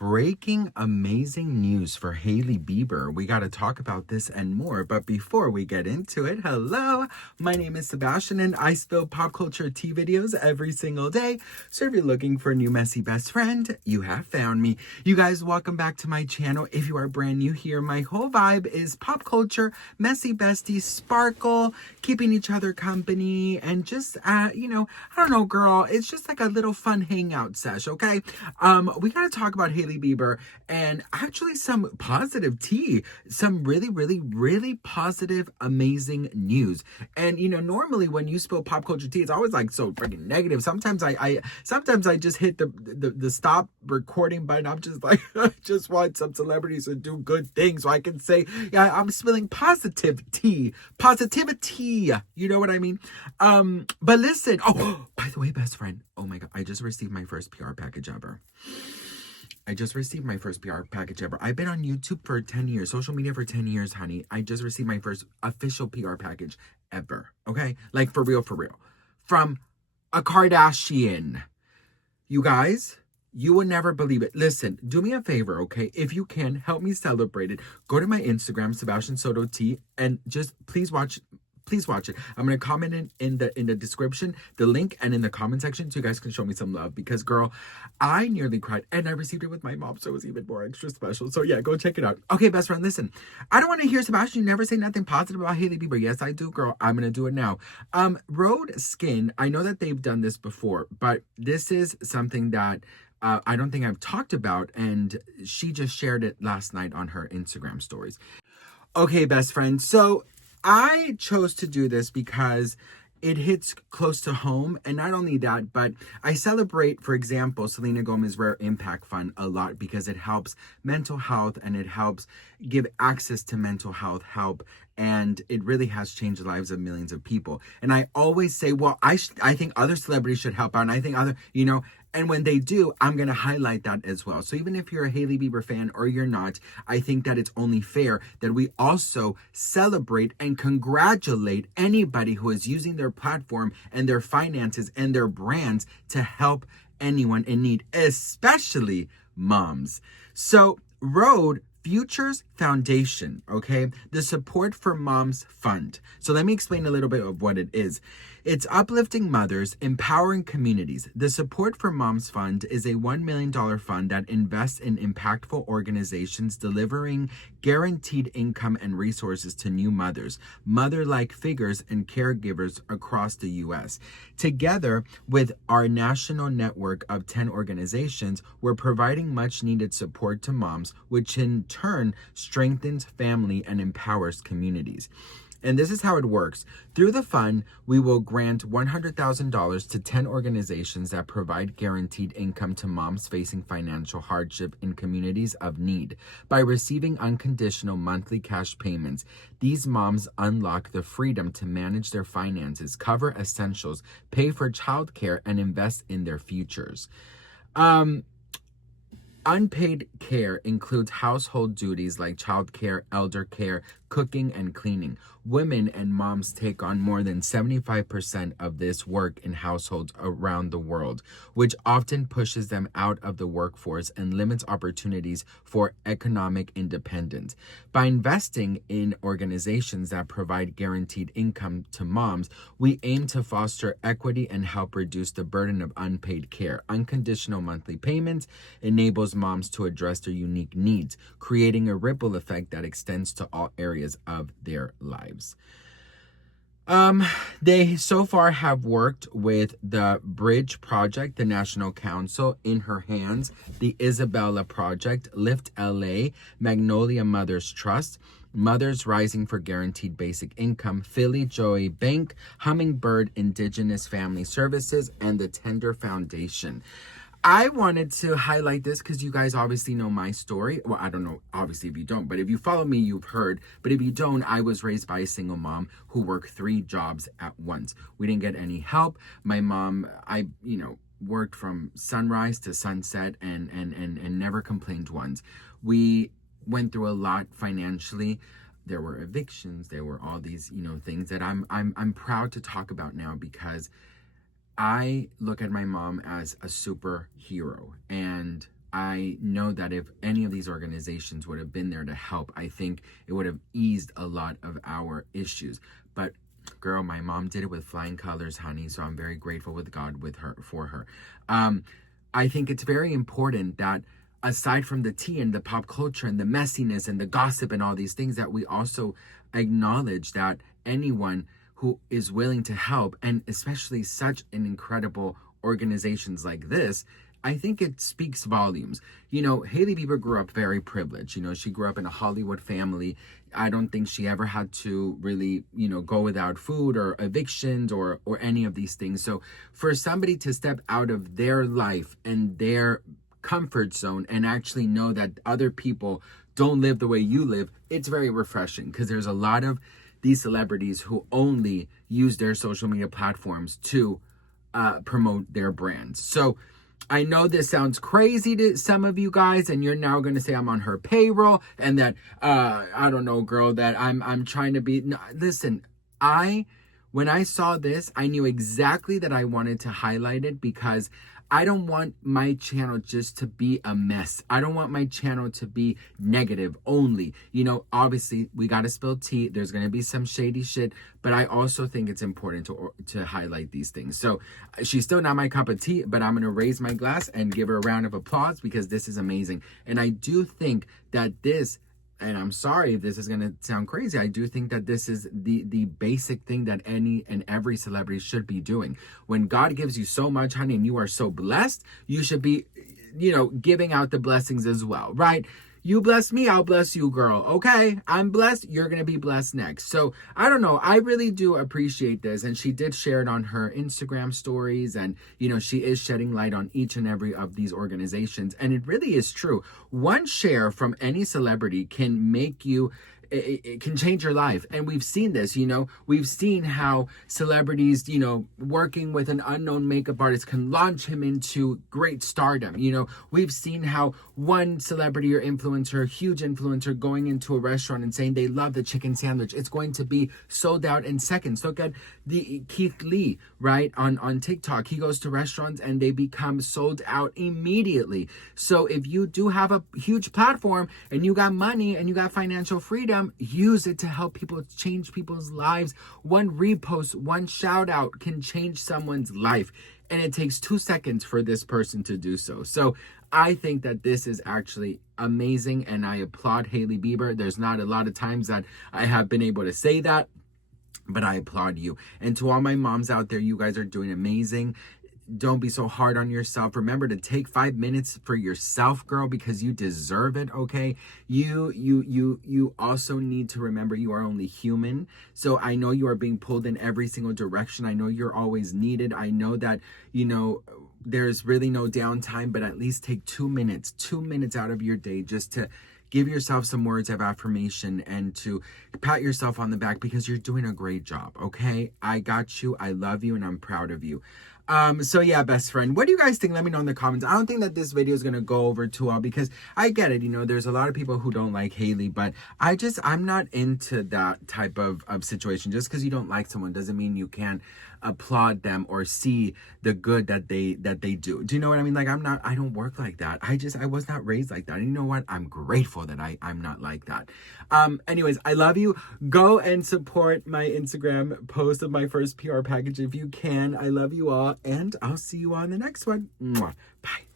breaking amazing news for Hailey Bieber. We got to talk about this and more. But before we get into it, hello, my name is Sebastian and I spill pop culture tea videos every single day. So if you're looking for a new messy best friend, you have found me. You guys, welcome back to my channel. If you are brand new here, my whole vibe is pop culture, messy besties, sparkle, keeping each other company, and just, I don't know, girl, it's just like a little fun hangout sesh, okay? We got to talk about Hailey Bieber and actually some positive tea, some really positive, amazing news. And normally when you spill pop culture tea, it's always like so freaking negative. Sometimes I just hit the stop recording button. I'm just like, I just want some celebrities to do good things so I can say, yeah, I'm spilling positivity. You know what I mean? But listen, oh, by the way, best friend, oh my God, I just received my first PR package ever. I've been on YouTube for 10 years, social media for 10 years, honey. I just received my first official PR package ever. Okay? Like for real. From a Kardashian. You guys, you will never believe it. Listen, do me a favor, okay? If you can, help me celebrate it. Go to my Instagram, Sebastian Soto T, and just please watch it. I'm going to comment in the description, the link, and in the comment section so you guys can show me some love. Because, girl, I nearly cried. And I received it with my mom, so it was even more extra special. So, yeah, go check it out. Okay, best friend, listen. I don't want to hear, Sebastian, you never say nothing positive about Hailey Bieber. Yes, I do, girl. I'm going to do it now. Rhode Skin, I know that they've done this before, but this is something that I don't think I've talked about. And she just shared it last night on her Instagram stories. Okay, best friend. So I chose to do this because it hits close to home. And not only that, but I celebrate, for example, Selena Gomez's Rare Impact Fund a lot because it helps mental health and it helps give access to mental health help. And it really has changed the lives of millions of people. And I always say, well, I think other celebrities should help out. And I think and when they do, I'm going to highlight that as well. So even if you're a Hailey Bieber fan or you're not, I think that it's only fair that we also celebrate and congratulate anybody who is using their platform and their finances and their brands to help anyone in need, especially moms. So Rhode Futures Foundation, okay? The Support for Moms Fund. So let me explain a little bit of what it is. It's uplifting mothers, empowering communities. The Support for Moms Fund is a $1 million fund that invests in impactful organizations delivering guaranteed income and resources to new mothers, mother-like figures, and caregivers across the U.S. Together with our national network of 10 organizations, we're providing much-needed support to moms, which in turn strengthens family and empowers communities. And this is how it works. Through the fund, we will grant $100,000 to 10 organizations that provide guaranteed income to moms facing financial hardship in communities of need. By receiving unconditional monthly cash payments, these moms unlock the freedom to manage their finances, cover essentials, pay for childcare, and invest in their futures. Unpaid care includes household duties like childcare, elder care, cooking, and cleaning. Women and moms take on more than 75% of this work in households around the world, which often pushes them out of the workforce and limits opportunities for economic independence. By investing in organizations that provide guaranteed income to moms, we aim to foster equity and help reduce the burden of unpaid care. Unconditional monthly payments enables moms to address their unique needs, creating a ripple effect that extends to all areas of their lives. They so far have worked with the Bridge Project, the National Council, In Her Hands, the Isabella Project, Lift LA, Magnolia Mothers Trust, Mothers Rising for Guaranteed Basic Income, Philly Joy Bank, Hummingbird Indigenous Family Services, and the Tender Foundation. I wanted to highlight this because you guys obviously know my story. Well, I don't know, obviously, if you don't, but if you follow me, you've heard. But if you don't, I was raised by a single mom who worked 3 jobs at once. We didn't get any help. My mom, worked from sunrise to sunset and never complained once. We went through a lot financially. There were evictions. There were all these, things that I'm proud to talk about now because I look at my mom as a superhero, and I know that if any of these organizations would have been there to help, I think it would have eased a lot of our issues. But girl, my mom did it with flying colors, honey. So I'm very grateful with God for her. I think it's very important that aside from the tea and the pop culture and the messiness and the gossip and all these things, that we also acknowledge that anyone who is willing to help, and especially such an incredible organizations like this, I think it speaks volumes. You know, Hailey Bieber grew up very privileged. You know, she grew up in a Hollywood family. I don't think she ever had to really, you know, go without food or evictions or any of these things. So for somebody to step out of their life and their comfort zone and actually know that other people don't live the way you live, it's very refreshing, because there's a lot of these celebrities who only use their social media platforms to promote their brands. So I know this sounds crazy to some of you guys, and you're now going to say I'm on her payroll and that I don't know, girl, that I'm trying to be. No, listen, when I saw this, I knew exactly that I wanted to highlight it, because I don't want my channel just to be a mess. I don't want my channel to be negative only. You know, obviously we got to spill tea. There's going to be some shady shit, but I also think it's important to highlight these things. So she's still not my cup of tea, but I'm going to raise my glass and give her a round of applause, because this is amazing. And I do think that this, and I'm sorry if this is going to sound crazy, I do think that this is the basic thing that any and every celebrity should be doing. When God gives you so much, honey, and you are so blessed, you should be, you know, giving out the blessings as well, right? You bless me, I'll bless you, girl. Okay, I'm blessed, you're going to be blessed next. So I don't know, I really do appreciate this. And she did share it on her Instagram stories. And, you know, she is shedding light on each and every of these organizations. And it really is true. One share from any celebrity can make you, it can change your life. And we've seen this, you know, we've seen how celebrities, you know, working with an unknown makeup artist can launch him into great stardom. You know, we've seen how one celebrity or influencer, huge influencer, going into a restaurant and saying they love the chicken sandwich, it's going to be sold out in seconds. Look at the Keith Lee, right, on TikTok. He goes to restaurants and they become sold out immediately. So if you do have a huge platform and you got money and you got financial freedom, use it to help people, change people's lives. One repost, one shout out can change someone's life. And it takes 2 seconds for this person to do so. So I think that this is actually amazing, and I applaud Hailey Bieber. There's not a lot of times that I have been able to say that, but I applaud you. And to all my moms out there, you guys are doing amazing. Don't be so hard on yourself. Remember to take 5 minutes for yourself, girl, because you deserve it, okay? You also need to remember you are only human. So I know you are being pulled in every single direction. I know you're always needed. I know that, you know, there's really no downtime, but at least take 2 minutes out of your day just to give yourself some words of affirmation and to pat yourself on the back, because you're doing a great job, okay? I got you. I love you, and I'm proud of you. So yeah, best friend, what do you guys think? Let me know in the comments. I don't think that this video is going to go over too well, because I get it. You know, there's a lot of people who don't like Hailey, but I'm not into that type of situation. Just because you don't like someone doesn't mean you can't applaud them or see the good that they do. Do you know what I mean? Like, I don't work like that. I was not raised like that. And you know what? I'm grateful that I'm not like that. Anyways, I love you. Go and support my Instagram post of my first PR package if you can. I love you all, and I'll see you on the next one. Mwah. Bye.